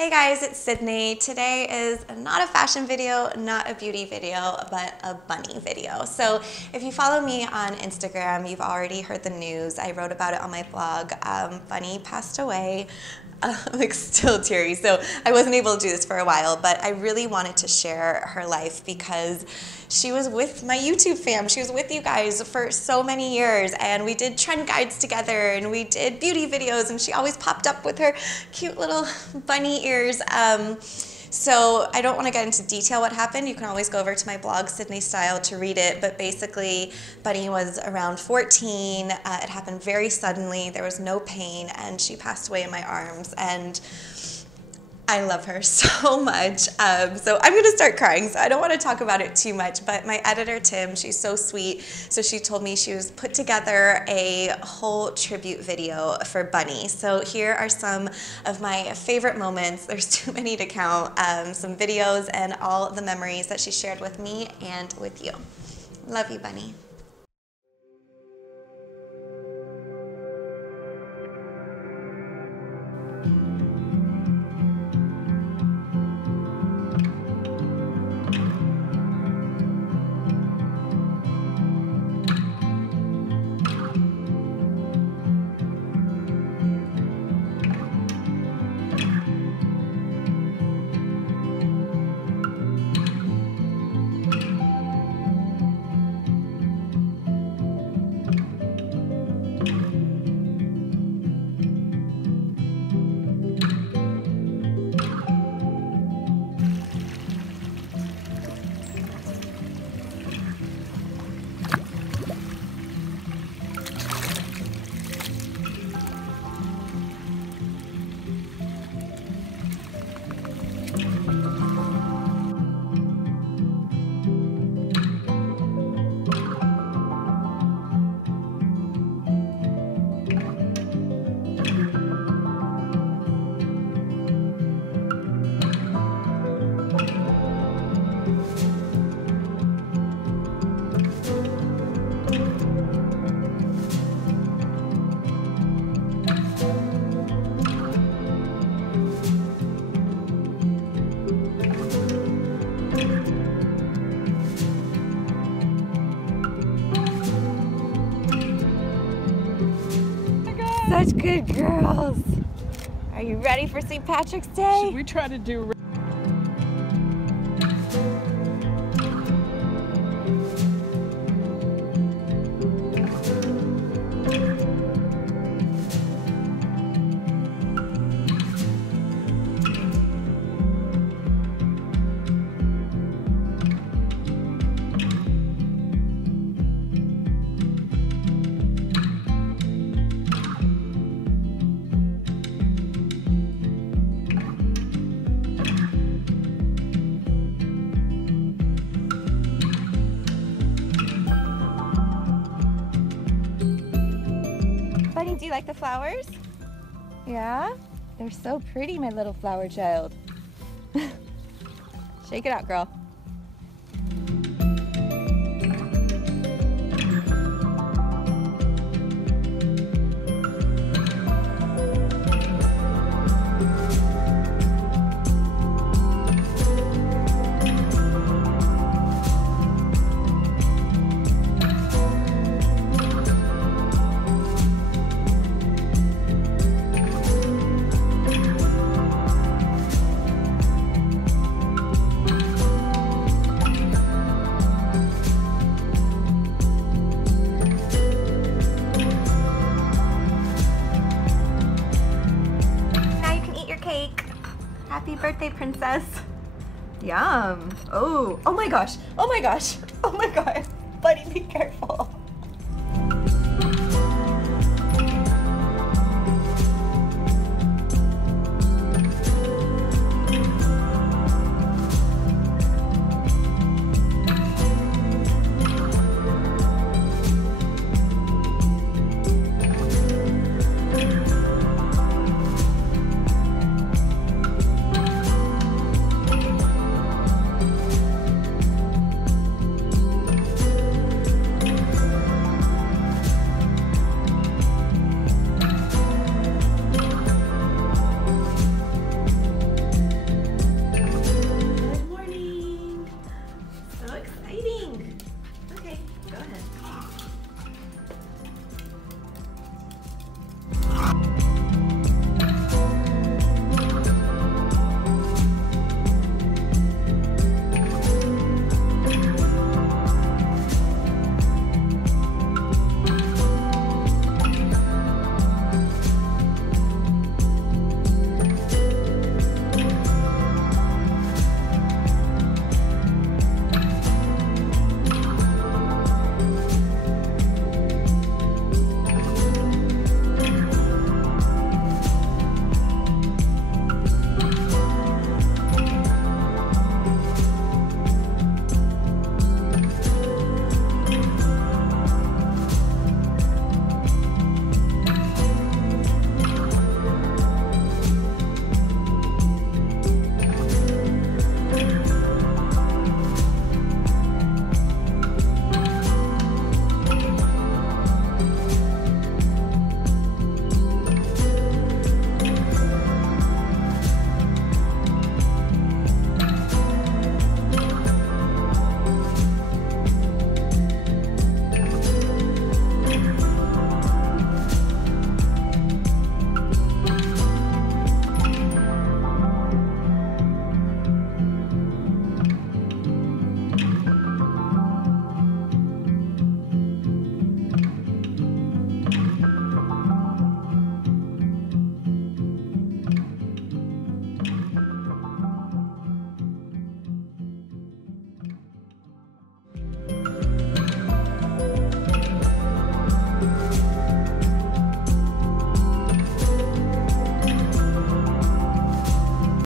Hey guys, it's Sydney. Today is not a fashion video, not a beauty video, but a bunny video. So if you follow me on Instagram, you've already heard the news. I wrote about it on my blog. Bunny passed away. I'm like still teary, so I wasn't able to do this for a while, but I really wanted to share her life because she was with my YouTube fam. She was with you guys for so many years, and we did trend guides together, and we did beauty videos, and she always popped up with her cute little bunny ears. So I don't want to get into detail what happened. You can always go over to my blog, Sydney Style, to read it. But basically, Bunny was around 14. It happened very suddenly. There was no pain, and she passed away in my arms. And I love her so much. So I'm going to start crying, so I don't want to talk about it too much. But my editor, Tim, she's so sweet. So she told me she was put together a whole tribute video for Bunny. So here are some of my favorite moments. There's too many to count. Some videos and all the memories that she shared with me and with you. Love you, Bunny. Such good girls. Are you ready for St. Patrick's Day? Should we try to do Bunny, do you like the flowers? Yeah? They're so pretty, my little flower child. Shake it out, girl. Happy birthday, princess. Yum. Oh my gosh. Oh my gosh. Oh my god. Buddy, be careful.